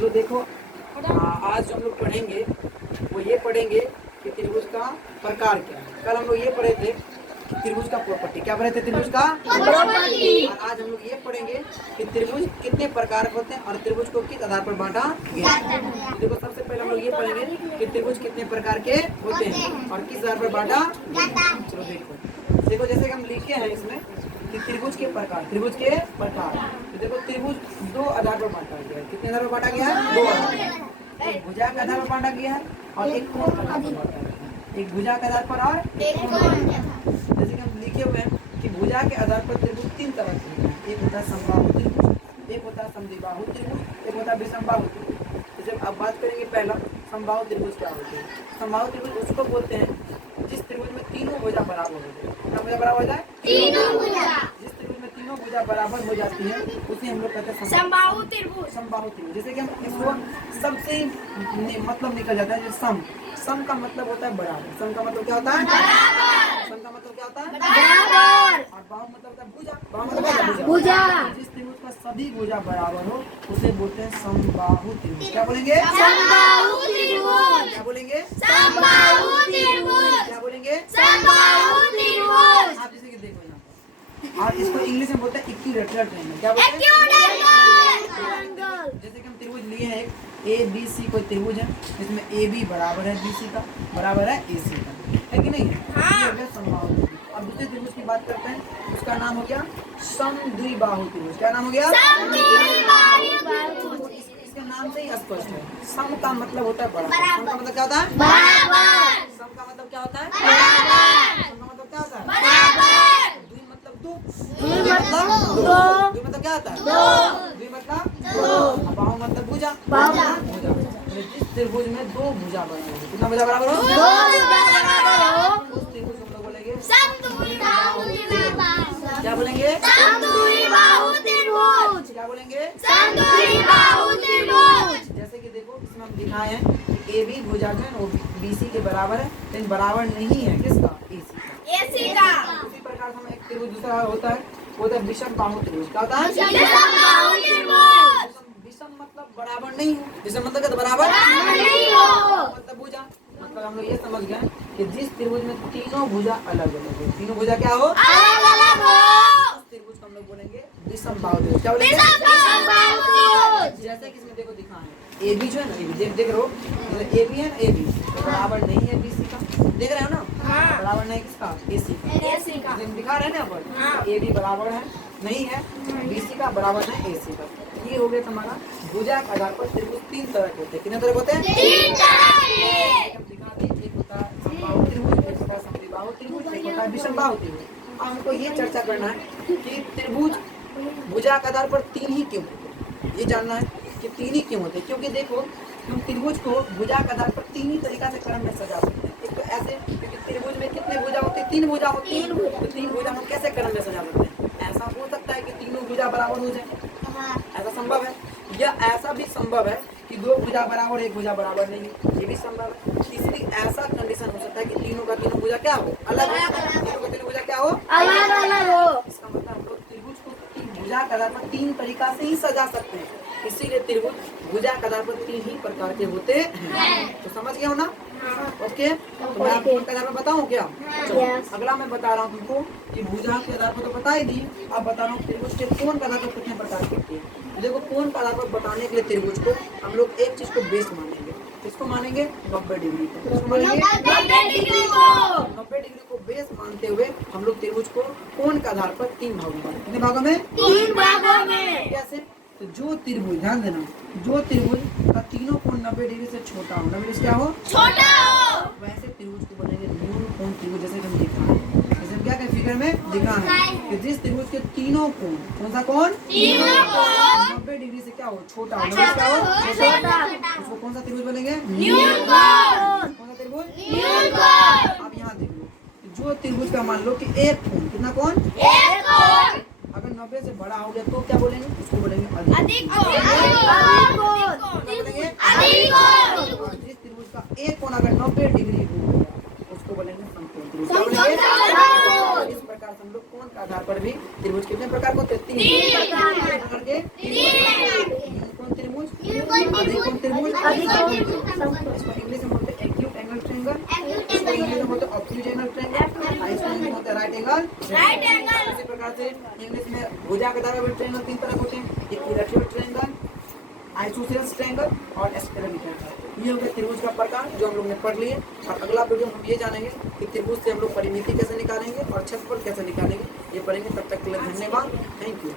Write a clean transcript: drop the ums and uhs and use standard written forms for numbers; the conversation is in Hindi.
चलो देखो, आज जो हम लोग पढ़ेंगे वो ये पढ़ेंगे कि त्रिभुज का प्रकार क्या है। कल हम लोग ये पढ़े थे त्रिभुज का प्रॉपर्टी, क्या पढ़े थे? त्रिभुज का प्रॉपर्टी। और आज हम लोग ये पढ़ेंगे कि त्रिभुज कितने प्रकार के होते हैं और त्रिभुज को किस आधार पर बांटा गया है। देखो सबसे पहले हम लोग ये पढ़ेंगे कि त्रिभुज कितने प्रकार के होते हैं और किस आधार पर बांटा गया। चलो देखो जैसे कि हम लिखे हैं इसमें कि त्रिभुज के प्रकार, त्रिभुज के प्रकार। तो देखो त्रिभुज दो आधार पर बांटा गया है। कितने आधार पर बांटा गया है? दो आधार। एक भुजा के आधार पर बांटा गया है और एक कोण के आधार पर बांटा गया है। एक भुजा के आधार पर और एक कोण के आधार पर। जैसे कि हम लिखे हुए हैं कि भुजा के आधार पर त्रिभुज तीन तरह के होते हैं। एक होता है समबाहु त्रिभुज, एक होता है समद्विबाहु त्रिभुज, एक होता है विषमबाहु त्रिभुज। जैसे अब बात करेंगे पहला समबाहु त्रिभुज क्या होते हैं। समबाहु त्रिभुज उसको बोलते हैं जिस त्रिभुज में तीनों भुजा बराबर हो जाए। कितना भुजा बराबर हो जाए? तीनों भुजा। जिस त्रिभुज में तीनों भुजा बराबर हो जाती है उसे हम लोग कहते हैं समबाहु त्रिभुज। समबाहु त्रिभुज जैसे कि हम इसको सबसे मतलब निकल जाता है। सम का मतलब होता है बराबर। सम का मतलब क्या होता है? बराबर। सम का मतलब क्या होता है? बराबर। और बाहु मतलब होता है भुजा। बाहु मतलब क्या है? भुजा। जिस त्रिभुज का सभी भुजा बराबर हो उसे बोलते हैं समबाहु त्रिभुज। क्या बोलेंगे? समबाहु त्रिभुज। क्या बोलेंगे? समबाहु त्रिभुज। क्या बोलेंगे? समबाहु त्रिभुज। आप जैसे कि देखो यहाँ पर, और इसको इंग्लिश में बोलते हैं इक्विलैटरल ट्रायंगल। क्या बोलते हैं? जैसे कि हम त्रिभुज लिए हैं एक ABC कोई त्रिभुज है जिसमें AB बराबर है BC का, बराबर है AC का, है कि नहीं? हाँ। ये हो गया समबाहु त्रिभुज। अब दूसरे त्रिभुज की बात करते हैं, उसका नाम हो गया समद्विबाहु त्रिभुज। क्या नाम हो गया? समद्विबाहु। इसके नाम से ही स्पष्ट है। सम का मतलब होता है बराबर। सम का मतलब क्या होता है? बराबर। सम का मतलब क्या होता है? बराबर। सम का मतलब क्या होता है? बराबर। द्वि मतलब दो। द्वि मतलब दो। द्वि मतलब क्या होता है? दो। द्वि मतलब दो। बाहु मतलब भुजा। भुजा। जिस त्रिभुज में दो भुजा बराबर हो, कितना भुजा बराबर हो? दो भुजा बराबर हो, उस त्रिभुज को हम लोग बोलेंगे समद्विबाहु त्रिभुज। क्या बोलेंगे? समद्विबाहु त्रिभुज। क्या बोलेंगे? समद्विबाहु त्रिभुज। जैसे कि देखो इसमें हम दिखाए हैं कि AB भुजा जो है वो BC के बराबर है, लेकिन बराबर नहीं है किसका? AC का। उसी प्रकार से एक त्रिभुज दूसरा होता है, वो होता है विषमबाहु त्रिभुज। क्या होता है? विषमबाहु त्रिभुज। विषम मतलब बराबर नहीं हो। विषम मतलब क्या? बराबर नहीं हो। मतलब भुजा, मतलब हम लोग ये समझ गए कि जिस त्रिभुज में तीनों भुजा अलग अलग हो, तीनों भुजा क्या हो? अलग अलग हो, उस त्रिभुज को हम लोग बोलेंगे विषमबाहु त्रिभुज। क्या बोलेंगे? विषमबाहु त्रिभुज। जैसे कि इसमें देखो दिखा है AB जो है ना, देख रहे हो AB है ना, AB तो बराबर नहीं है BC का। देख रहे हो ना? हाँ। बराबर नहीं किसका? AC का। दिखा रहे हैं ना पर? हाँ। AB बराबर है नहीं है BC का, बराबर है AC का। ये हो गया हमारा भुजा के आधार पर त्रिभुज तीन तरह के होते हैं। कितने तरह के होते हैं? तीन तरह के। हम दिखा दें, एक होता है समबाहु त्रिभुज, एक होता है समद्विबाहु त्रिभुज, एक होता है विषमबाहु त्रिभुज। अब हमको ये चर्चा करना है कि त्रिभुज भुजा के आधार पर तीन ही क्यों होते हैं। ये जानना है कि तीन ही क्यों होते हैं, क्योंकि देखो हम त्रिभुज को भुजा के आधार पर तीन ही तरीका से क्रम में सजा सकते हैं। एक तो ऐसे, क्योंकि त्रिभुज में कितने भुजा होते हैं? तीन भुजा होती है। तो तीन भुजा हम कैसे क्रम में सजा सकते हैं? ऐसा हो सकता है कि तीनों भुजा बराबर हो जाए, ऐसा संभव है। या ऐसा भी संभव है कि दो भुजा बराबर एक भुजा बराबर नहीं है, ये भी संभव है। तीसरी ऐसा कंडीशन हो सकता है कि तीनों का तीनों भुजा क्या हो? अलग हो। तीनों का तीनों भुजा क्या हो? अलग अलग हो। इसका मतलब हम लोग त्रिभुज को भुजा के आधार पर तीन तरीका से ही सजा सकते हैं। इसीलिए त्रिभुज भुजा के आधार पर तीन ही प्रकार के होते हैं। तो समझ गए हो ना? ओके, तो मैं आपको आधार पर बताऊं क्या? अगला मैं बता रहा हूँ तुमको कि भुजा के आधार पर तो बता ही दी, अब बता रहा हूँ त्रिभुज के कोण के आधार पर कितने प्रकार के होते हैं। देखो कोण के आधार पर बताने के लिए त्रिभुज को हम लोग एक चीज को बेस मानेंगे। किसको मानेंगे? 90 डिग्री को। किसको मानेंगे? 90 डिग्री को। 90 डिग्री को बेस मानते हुए हम लोग त्रिभुज को कोण के आधार पर तीन भागों में, कितने भागों में? तीन भागों में। कैसे? तो जो त्रिभुज, ध्यान देना, जो त्रिभुज का तीनों कोण 90 डिग्री से छोटा हो, 90 डिग्री से क्या हो? छोटा हो, वैसे त्रिभुज को बोलेंगे न्यून कोण त्रिभुज। जैसे हम दिखा है, जैसे हम क्या करें फिगर में दिखा है कि जिस त्रिभुज के तीनों कोण, कौन सा कोण? तीनों कोण 90 डिग्री से क्या हो? छोटा हो। 90 डिग्री क्या हो? छोटा। उसको कौन सा त्रिभुज बोलेंगे? न्यून कोण। कौन सा त्रिभुज? न्यून कोण। अब यहाँ देख लो, जो त्रिभुज का मान लो कि एक कोण, कितना कोण? एक कोण। अगर 90 से बड़ा हो गया तो क्या बोलेंगे? उसको बोलेंगे अधिक कोण। और जिस त्रिभुज का एक कोण अगर 90 डिग्री हो गया उसको बोलेंगे समकोण त्रिभुज। इस प्रकार से हम लोग कोण के आधार पर भी त्रिभुज कितने प्रकार के होते हैं? तीन प्रकार के। कोण त्रिभुज त्रिभुज, अधिकोण त्रिभुज, इसको इंग्लिश में बोलते हैं एक्यूट एंगल ट्रायंगल, इसको इंग्लिश में बोलते हैं ऑब्ट्यूज एंगल ट्रायंगल, इसको इंग्लिश में बोलते हैं राइट एंगल। इसी प्रकार से इंग्लिश में भुजाकार ट्रायंगल 3 तरह होते हैं, इक्विलैटरल ट्रायंगल, आइसोसेलेस ट्रायंगल और स्फेरिकल ट्रायंगल। ये हो गया त्रिभुज का प्रकार जो हम लोग ने पढ़ लिए। और अगला वीडियो हम ये जानेंगे कि त्रिभुज से हम लोग परिमिति कैसे निकालेंगे और क्षेत्रफल कैसे निकालेंगे, ये पढ़ेंगे। तब तक के लिए धन्यवाद, थैंक यू।